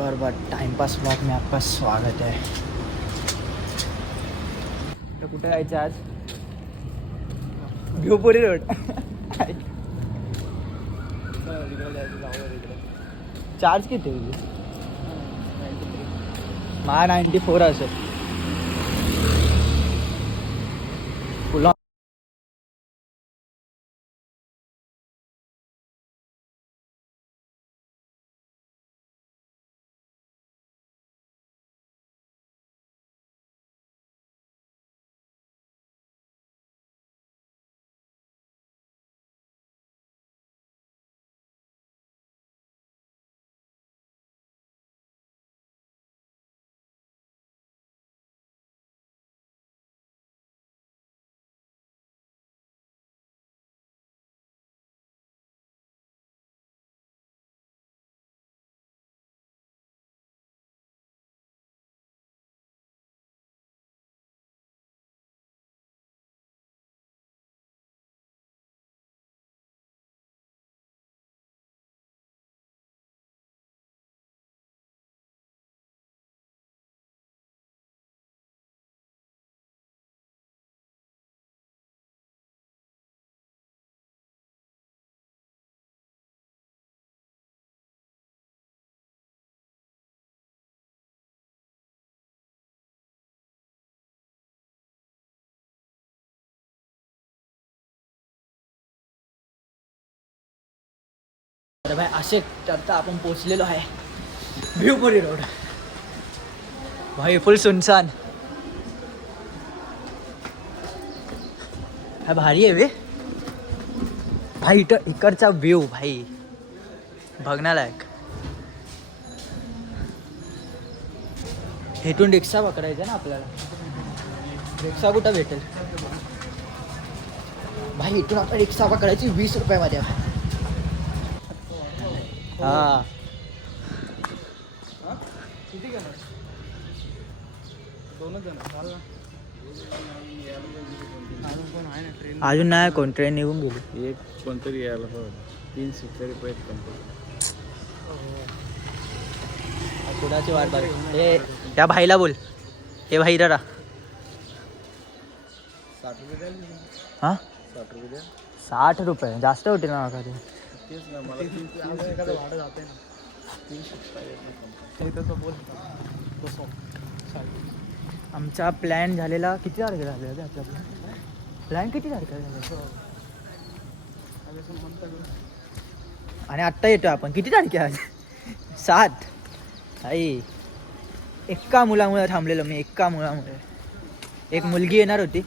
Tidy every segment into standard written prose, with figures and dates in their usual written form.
नमस्कार timepass blog में आपका स्वागत है। तर कुठे जायचं आज? भिवपुरी रोड। चार्ज किती तुझी? 94 असेल। फुल अरे भाई असे आता आपण पोचलेलो आहे भिवपुरी रोड। भाई फुल सुनसान हा, भारी आहे वे भाई। इकडचा व्ह्यू भाई बघण्यालायक। इथून रिक्षा पकडायचा ना आपल्याला। रिक्षा कुठं भेटेल भाई? इथून आपण रिक्षा पकडायची 20 रुपयामध्ये। हा किती घेणार? 2 जण चाल ना। अजून नाही कोण, ट्रेन निघून गेली। एक कोणतरी यायला हवं। 3 सीट तरी पाहिजे कोणतरी। कुणाची वाट बघ। हे त्या भाईला बोल, हे भाई जरा 60 रुपये द्याल? हां 60 रुपये द्या। 60 रुपये जास्त होते ना का? तेच ना, मला 3 एखादं भाडं जाते ना। 3 सीट पाहिजे तसं बोल तसं। आमचा प्लॅन झालेला किती तारखेला झालेला? आपला प्लॅन किती तारखेला झालेला? आणि आत्ता येतो आपण किती तारखे आज? 7। आई एका मुलामुळे थांबलेलो मी, एका मुलामुळे। एक मुलगी येणार होती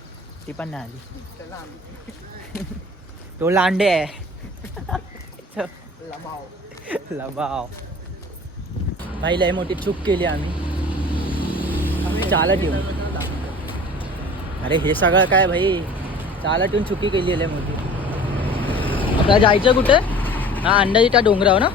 ती पण नाही आली। तो लांडे आहे। लबाव भाई लय मोठी चूक केली आम्ही चालत येऊन। अरे हे सगळं काय भाई, चालत येऊन चुकी केली लय मोठी। आता जायचं कुठे? हा अंदाजी त्या डोंगरावर ना।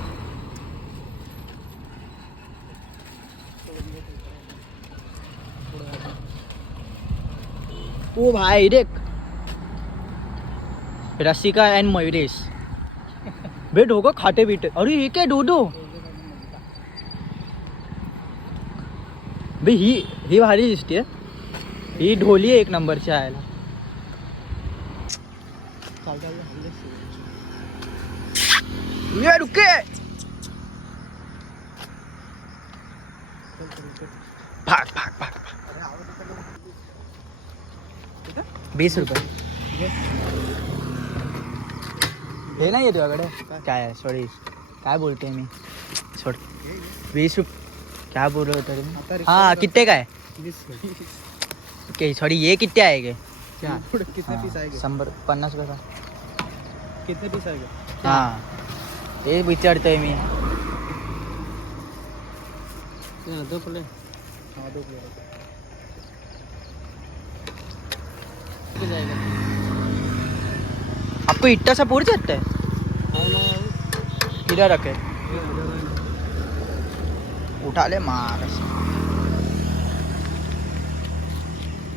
ओ भाई देख, रसिका एंड मयुरेश बे दोघं खाते बिटे। अरे हे काय डोडो बे, ही भारी दिसते। ही ढोली आहे एक नंबरची आयला। ये रुके भाग भाग भाग। 20 रुपये हे नाही येतो तुझ्याकडे? काय सॉरी काय बोलते मी, सोड। 20 रुपये क्या बोल रहे हो तरी? हाँ कितने का है? 20 ओके सॉरी, ये कितने आएंगे? कितने पीस आएंगे? 150 रुपये का। कितने पीस आएगा? हाँ ये विचारतोय मी। 2 प्लेट। हाँ 2 प्लेट जाएगा। आपको इतना सा पूर जाता है? इधर रखे उठा ले मार।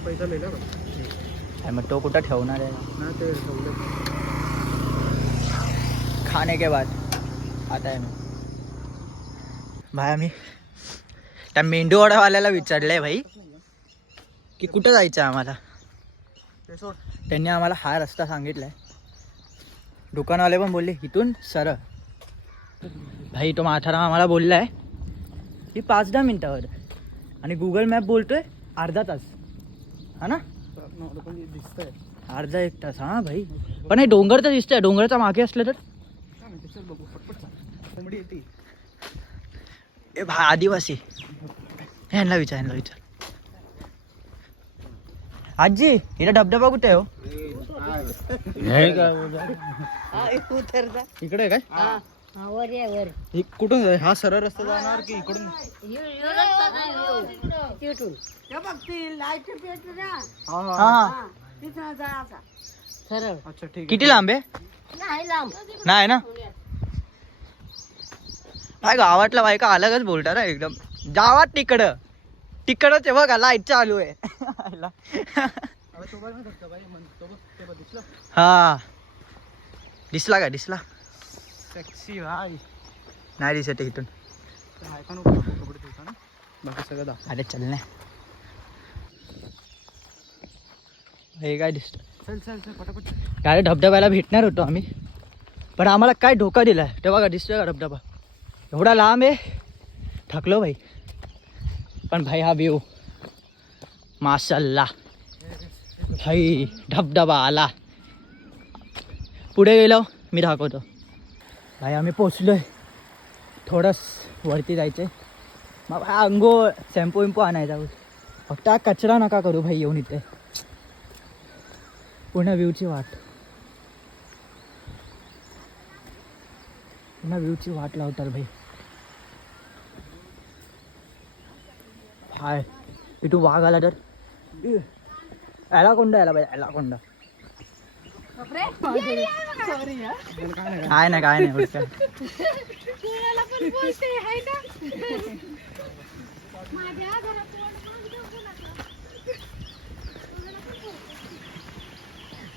पैसा ले ना मग तो कुठं ठेवणार आहे ना ते खाने के बाद आता है मैं। भाई आम्ही त्या मेंदूवडावाल्याला विचारलंय भाई की कुठं जायचं आम्हाला. त्यांनी आम्हाला हा रस्ता सांगितलाय. दुकानवाले पण बोलले इथून सरळ. भाई तो म्हातारा आम्हाला बोललाय की 5-10 मिनिटावर आणि गुगल मॅप बोलतोय अर्धा तास. हा ना दिसतंय अर्धा 1 तास. हा भाई पण हे डोंगर तर दिसतंय. डोंगराचा मागे असलं तर बघू पटपट कोंबडी येते. ए भा आदिवासी ह्यांना विचार. आजी इथं धबधबा कुठे आहे हो? इकडे काय कुठून जाय? हा सरळ रस्ता जाणार की इकडून? हा अच्छा ठीक किती लांब आहे? नाही ना काय गावातला बायका अलगच बोलतात ना एकदम. गावात तिकडच आहे बघा लाईट चालू आहे. हा दिसला का? दिसला सेक्सी भाई. नाही दिसत इथून. बाकी सगळं दाखव. अरे चल नाही हे काय दिसत. चल पटापट. डायरेक्ट धबधब्याला भेटणार होतो आम्ही पण आम्हाला काय धोका दिलाय ते बघा. दिसतोय का धबधबा? एवढा लांब आहे. थकलो भाई. पण भाई हा व्ह्यू माशाल्लाह भाई. धबधबा आला. पुढे गेलो मी दाखवतो. भाई आम्ही पोचलोय. थोडंच वरती जायचंय. मग भाई अंघोळ शॅम्पू विम्पू आणायचा. फक्त हा कचरा नका करू भाई येऊन इथे. पुन्हा व्ह्यूची वाट लावतात भाई. हाय इथून वाघ आला तर ॲनाकोंडा यायला पाहिजे. ॲनाकोंडा काय नाही उलट.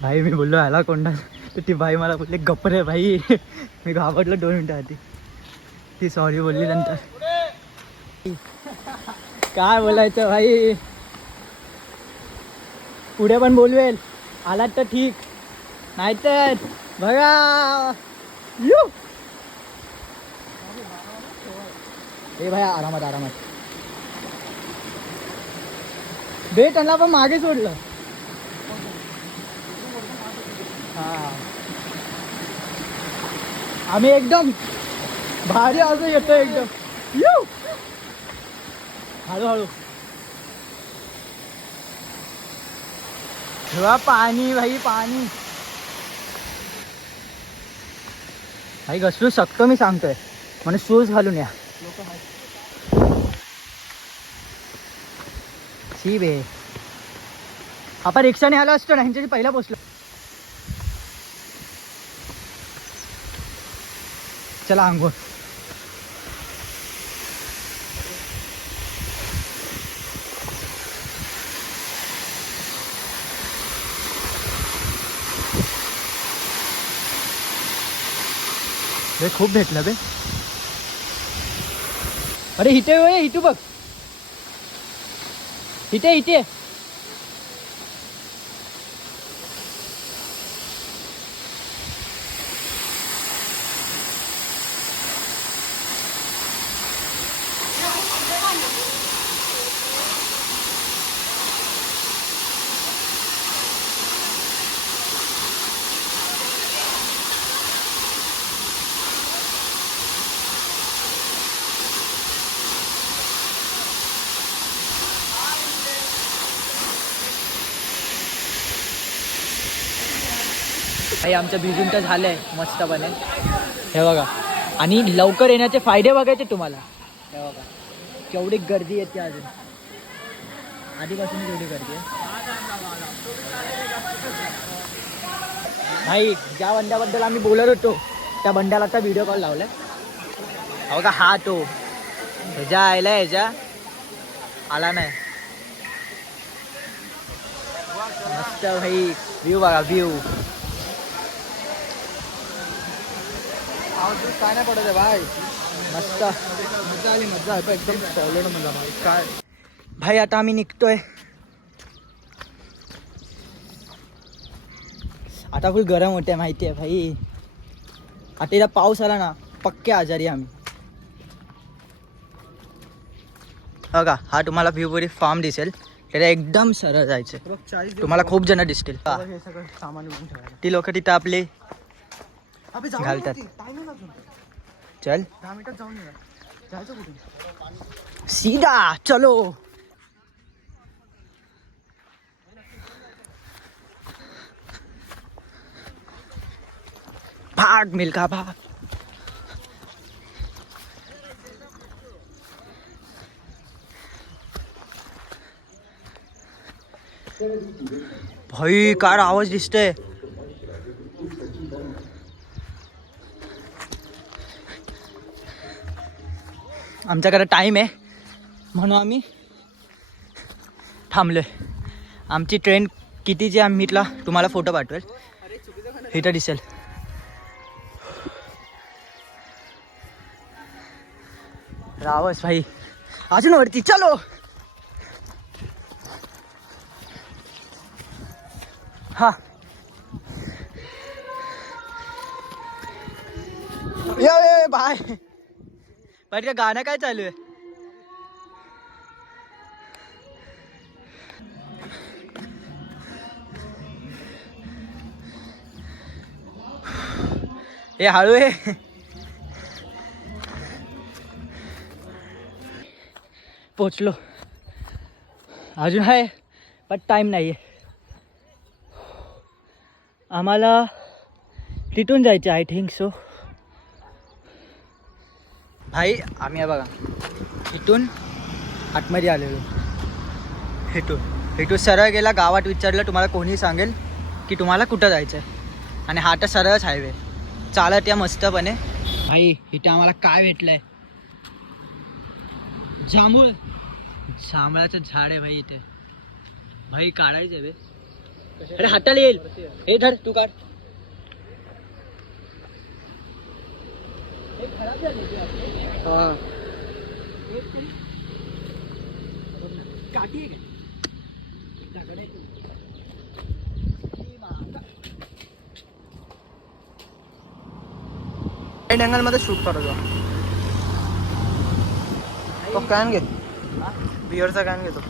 भाई मी बोललो ॲनाकोंडा तर ती बाई मला बोलले गप्प रे भाई. मी घाबरलो 2 मिनिटं आधी. ती सॉरी बोलली नंतर. काय बोलायचं भाई. पुढे पण बोलवेल आलात तर ठीक नाहीतर बघा. ए भाई आरामात. बे त्यांना पण मागे सोडलं. हा आम्ही एकदम भारी असं येतो एकदम. हळूहळू ठेवा पाणी भाई. पाणी भाई घसरू शकतो मी सांगतोय. म्हणून शूज घालून या. शी बे आपण रिक्षाने आलो असतो ना ह्यांच्याशी पहिला पोचलो. चला अंघोळ. खूप भेटलं बे. अरे इथे बघ. इथे काही आमचं भिजून तर झालंय मस्तपणे. हे बघा. आणि लवकर येण्याचे फायदे बघायचे तुम्हाला. हे बघा केवढी गर्दी येते. अजून आधीपासून केवढी गर्दी आहे भाई. ज्या बंड्याबद्दल आम्ही बोलत होतो त्या बंड्याला आता व्हिडिओ कॉल लावलाय. हो का हा तो ह्याच्या आला नाही. मस्त भाई व्ह्यू बघा. व्ह्यू काय नाही पडत आहे भाई. मस्त मजा आली मजा आहे एकदम सॉलिड मजा भाई. काय भाई आता आम्ही निघतोय. आता फुल गरम होते माहिती आहे भाई. आता इथं पाऊस आला ना पक्के आजारी आम्ही. बघा हा तुम्हाला व्ह्यूवरी फार्म दिसेल. त्याला एकदम सरळ जायचं. बघ 40 तुम्हाला खूप जण दिसतील. हे सगळं सामान घेऊन ठेवायला. ती लोक तिथं आपले अबे जाऊ घालतात. टाइम आहे अजून. चल 10 मिनिटात जाऊन येऊया. जायचं कुठे? सीधा चलो. भाग मिल्खा भाग. भाई कार आवाज दिसतोय. आमच्याकडे टाईम आहे म्हणून आम्ही थांबलोय. आमची ट्रेन कितीची आम्ही इथला तुम्हाला फोटो पाठवेल. इथं दिसेल. रावस भाई अजून वरती चलो. हा ये बाय. पण ते गाणं काय चालू आहे? हे हळू आहे. पोचलो. अजून आहे पण टाईम नाही आहे. आम्हाला तिथून जायचं आय थिंक सो. भाई आम्ही आहे बघा इथून आतमध्ये आलेलो. इथून सरळ गेला गावात विचारलं तुम्हाला कोणी सांगेल की तुम्हाला कुठं जायचं आहे. आणि हा तर सरळच हायवे. चालत या मस्तपणे. भाई इथं आम्हाला काय भेटलंय? जांभूळ. जांभळाचं झाड आहे भाई इथे. भाई काढायचं आहे बे. अरे हाताला येईल. हे धर तू काढ. काठी आहे राईट अँगल मध्ये शूट करायचं. तो कॅन घे. बिअरचा कॅन घेतो.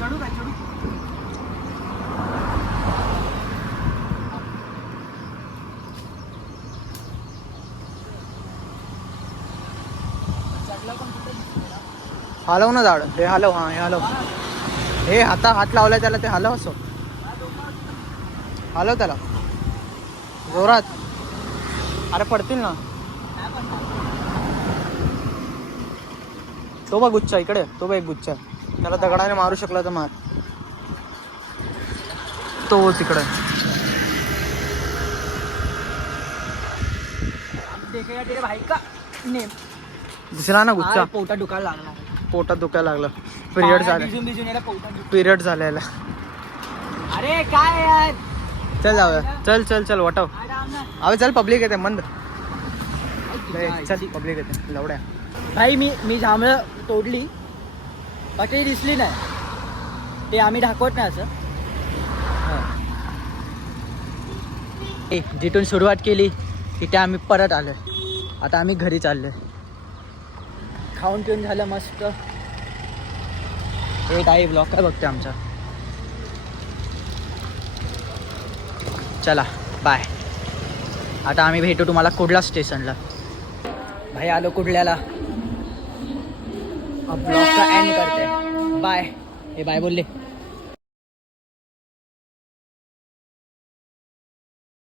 चढू काय चढू. हलव ना झाड. हे हलव. हा हे हलव. हे हात लावलाय त्याला ते हलव. असं हलव त्याला जोरात. अरे पडतील ना. तो बघ गुच्छा इकडे. तो बघ एक गुच्छा. त्याला दगडाने मारू शकला तर मार. तो तिकडे भाई का नेम दिसला ना गुच्छा. पोटा दुखायला लागला. पोटात दुखायला लागलं. पिरियड झालं. पिरियड झालेला. अरे काय यार. चल जाऊया. चल चल चल वाटव. अबे चल पब्लिक येते मंद. चल पब्लिक येते लवड्या. भाई मी जांभळं तोडली पण ते दिसली नाही. ते आम्ही दाखवत नाही असं. जिथून सुरुवात केली तिथे आम्ही परत आलोय. आता आम्ही घरी चाललोय. खाऊन पिऊन झालं मस्त. हे काही ब्लॉग काय बघते आमचा. चला बाय. आता आम्ही भेटू तुम्हाला कुडला स्टेशनला. भाई आलो कुडल्याला. अब ब्लॉग का एंड करते. बाय. हे बाय बोलले.